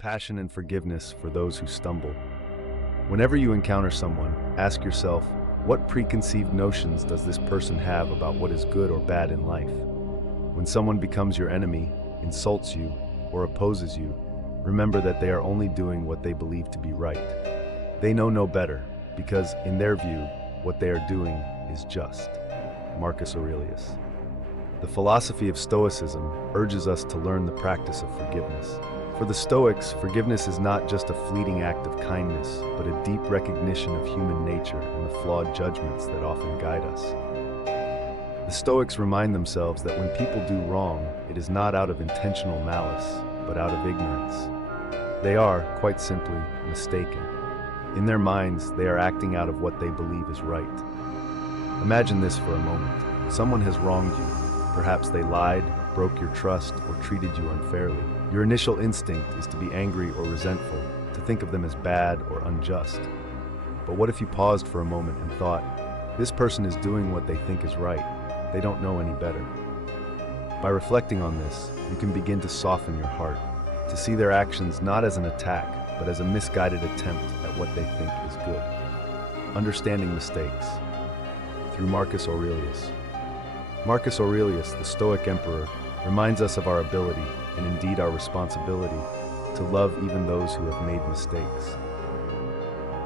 compassion and forgiveness for those who stumble. Whenever you encounter someone, ask yourself, what preconceived notions does this person have about what is good or bad in life? When someone becomes your enemy, insults you, or opposes you, remember that they are only doing what they believe to be right. They know no better, because, in their view, what they are doing is just. Marcus Aurelius. The philosophy of Stoicism urges us to learn the practice of forgiveness. For the Stoics, forgiveness is not just a fleeting act of kindness, but a deep recognition of human nature and the flawed judgments that often guide us. The Stoics remind themselves that when people do wrong, it is not out of intentional malice, but out of ignorance. They are, quite simply, mistaken. In their minds, they are acting out of what they believe is right. Imagine this for a moment. Someone has wronged you. Perhaps they lied, broke your trust, or treated you unfairly. Your initial instinct is to be angry or resentful, to think of them as bad or unjust. But what if you paused for a moment and thought, this person is doing what they think is right. They don't know any better. By reflecting on this, you can begin to soften your heart, to see their actions not as an attack, but as a misguided attempt at what they think is good. Understanding mistakes. Through Marcus Aurelius. Marcus Aurelius, the Stoic emperor, reminds us of our ability, and indeed our responsibility, to love even those who have made mistakes.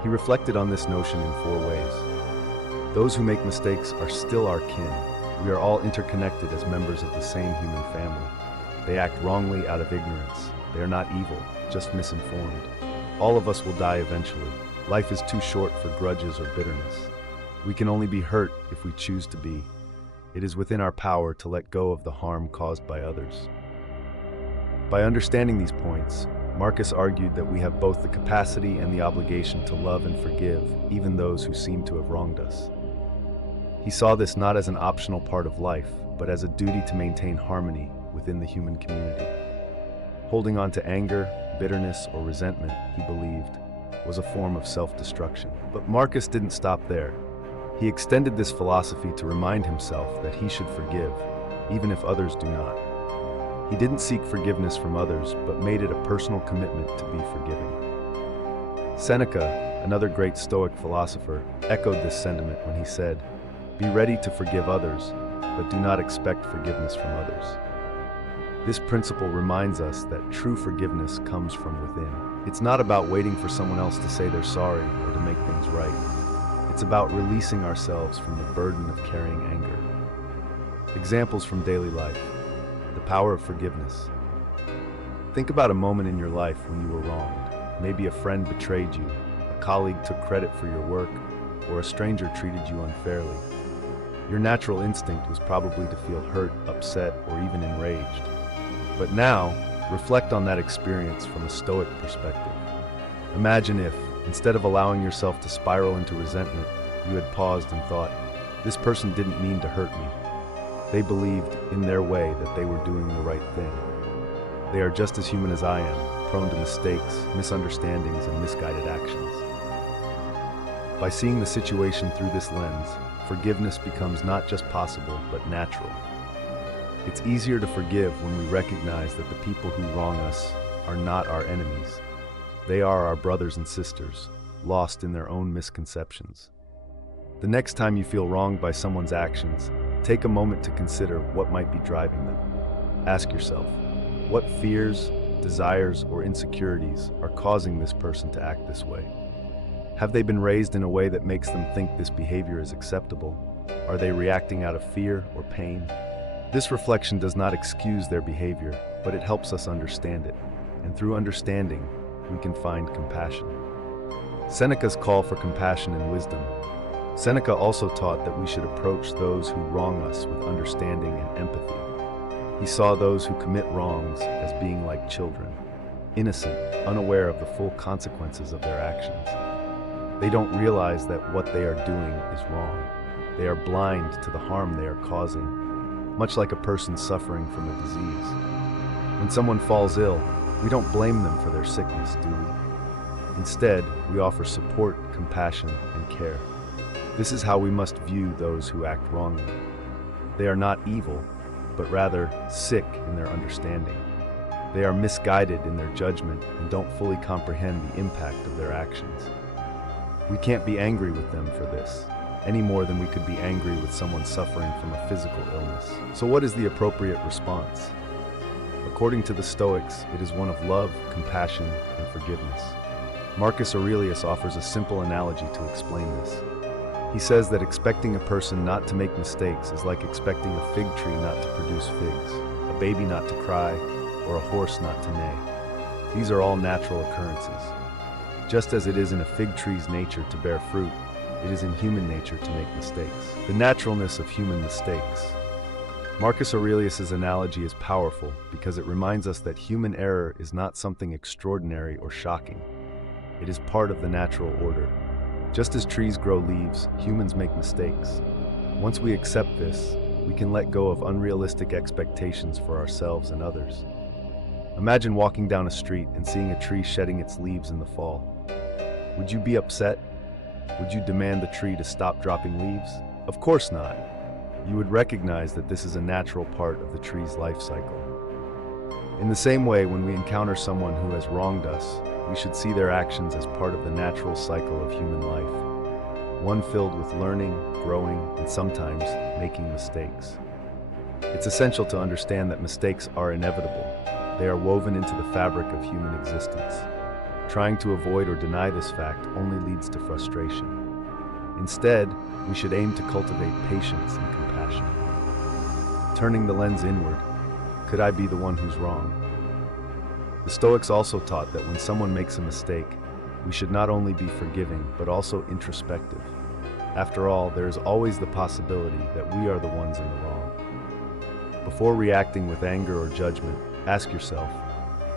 He reflected on this notion in 4 ways. Those who make mistakes are still our kin. We are all interconnected as members of the same human family. They act wrongly out of ignorance. They are not evil, just misinformed. All of us will die eventually. Life is too short for grudges or bitterness. We can only be hurt if we choose to be. It is within our power to let go of the harm caused by others. By understanding these points, Marcus argued that we have both the capacity and the obligation to love and forgive even those who seem to have wronged us. He saw this not as an optional part of life, but as a duty to maintain harmony within the human community. Holding on to anger, bitterness, or resentment, he believed, was a form of self-destruction. But Marcus didn't stop there. He extended this philosophy to remind himself that he should forgive, even if others do not. He didn't seek forgiveness from others, but made it a personal commitment to be forgiving. Seneca, another great Stoic philosopher, echoed this sentiment when he said, "Be ready to forgive others, but do not expect forgiveness from others." This principle reminds us that true forgiveness comes from within. It's not about waiting for someone else to say they're sorry or to make things right. It's about releasing ourselves from the burden of carrying anger. Examples from daily life. The power of forgiveness. Think about a moment in your life when you were wronged. Maybe a friend betrayed you, a colleague took credit for your work, or a stranger treated you unfairly. Your natural instinct was probably to feel hurt, upset, or even enraged. But now, reflect on that experience from a Stoic perspective. Imagine if, instead of allowing yourself to spiral into resentment, you had paused and thought, this person didn't mean to hurt me. They believed, in their way, that they were doing the right thing. They are just as human as I am, prone to mistakes, misunderstandings, and misguided actions. By seeing the situation through this lens, forgiveness becomes not just possible, but natural. It's easier to forgive when we recognize that the people who wrong us are not our enemies. They are our brothers and sisters, lost in their own misconceptions. The next time you feel wronged by someone's actions, take a moment to consider what might be driving them. Ask yourself, what fears, desires, or insecurities are causing this person to act this way? Have they been raised in a way that makes them think this behavior is acceptable? Are they reacting out of fear or pain? This reflection does not excuse their behavior, but it helps us understand it. And through understanding, we can find compassion. Seneca's call for compassion and wisdom. Seneca also taught that we should approach those who wrong us with understanding and empathy. He saw those who commit wrongs as being like children, innocent, unaware of the full consequences of their actions. They don't realize that what they are doing is wrong. They are blind to the harm they are causing, much like a person suffering from a disease. When someone falls ill, we don't blame them for their sickness, do we? Instead, we offer support, compassion, and care. This is how we must view those who act wrongly. They are not evil, but rather sick in their understanding. They are misguided in their judgment and don't fully comprehend the impact of their actions. We can't be angry with them for this, any more than we could be angry with someone suffering from a physical illness. So what is the appropriate response? According to the Stoics, it is one of love, compassion, and forgiveness. Marcus Aurelius offers a simple analogy to explain this. He says that expecting a person not to make mistakes is like expecting a fig tree not to produce figs, a baby not to cry, or a horse not to neigh. These are all natural occurrences. Just as it is in a fig tree's nature to bear fruit, it is in human nature to make mistakes. The naturalness of human mistakes. Marcus Aurelius's analogy is powerful because it reminds us that human error is not something extraordinary or shocking. It is part of the natural order. Just as trees grow leaves, humans make mistakes. Once we accept this, we can let go of unrealistic expectations for ourselves and others. Imagine walking down a street and seeing a tree shedding its leaves in the fall. Would you be upset? Would you demand the tree to stop dropping leaves? Of course not. You would recognize that this is a natural part of the tree's life cycle. In the same way, when we encounter someone who has wronged us, we should see their actions as part of the natural cycle of human life, one filled with learning, growing, and sometimes making mistakes. It's essential to understand that mistakes are inevitable. They are woven into the fabric of human existence. Trying to avoid or deny this fact only leads to frustration. Instead, we should aim to cultivate patience and compassion. Turning the lens inward, could I be the one who's wrong? The Stoics also taught that when someone makes a mistake, we should not only be forgiving, but also introspective. After all, there is always the possibility that we are the ones in the wrong. Before reacting with anger or judgment, ask yourself,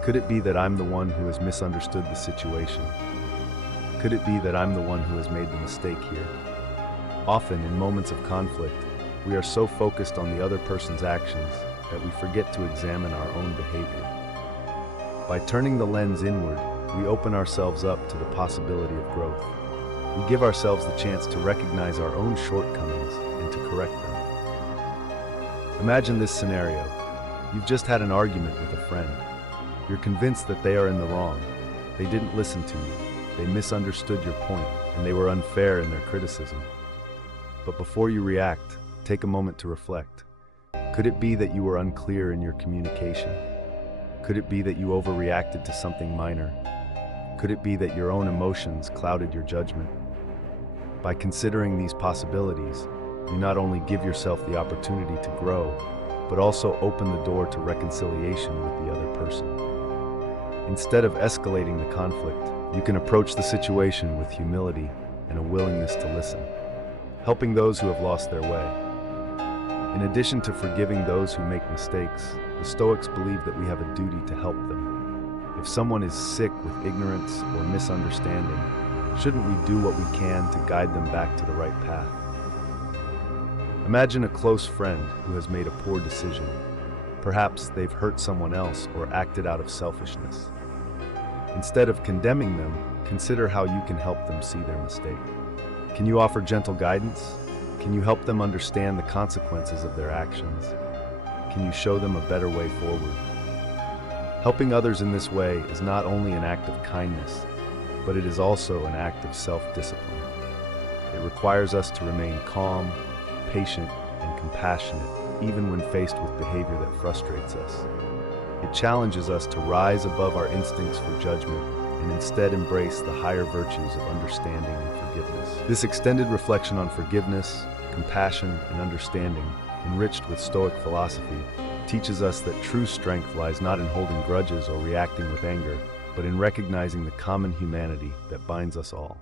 could it be that I'm the one who has misunderstood the situation? Could it be that I'm the one who has made the mistake here? Often, in moments of conflict, we are so focused on the other person's actions that we forget to examine our own behavior. By turning the lens inward, we open ourselves up to the possibility of growth. We give ourselves the chance to recognize our own shortcomings and to correct them. Imagine this scenario. You've just had an argument with a friend. You're convinced that they are in the wrong. They didn't listen to you. They misunderstood your point, and they were unfair in their criticism. But before you react, take a moment to reflect. Could it be that you were unclear in your communication? Could it be that you overreacted to something minor? Could it be that your own emotions clouded your judgment? By considering these possibilities, you not only give yourself the opportunity to grow, but also open the door to reconciliation with the other person. Instead of escalating the conflict, you can approach the situation with humility and a willingness to listen, helping those who have lost their way. In addition to forgiving those who make mistakes, the Stoics believe that we have a duty to help them. If someone is sick with ignorance or misunderstanding, shouldn't we do what we can to guide them back to the right path? Imagine a close friend who has made a poor decision. Perhaps they've hurt someone else or acted out of selfishness. Instead of condemning them, consider how you can help them see their mistake. Can you offer gentle guidance? Can you help them understand the consequences of their actions? Can you show them a better way forward? Helping others in this way is not only an act of kindness, but it is also an act of self-discipline. It requires us to remain calm, patient, and compassionate, even when faced with behavior that frustrates us. It challenges us to rise above our instincts for judgment and instead embrace the higher virtues of understanding and forgiveness. This extended reflection on forgiveness, compassion, and understanding, enriched with Stoic philosophy, teaches us that true strength lies not in holding grudges or reacting with anger, but in recognizing the common humanity that binds us all.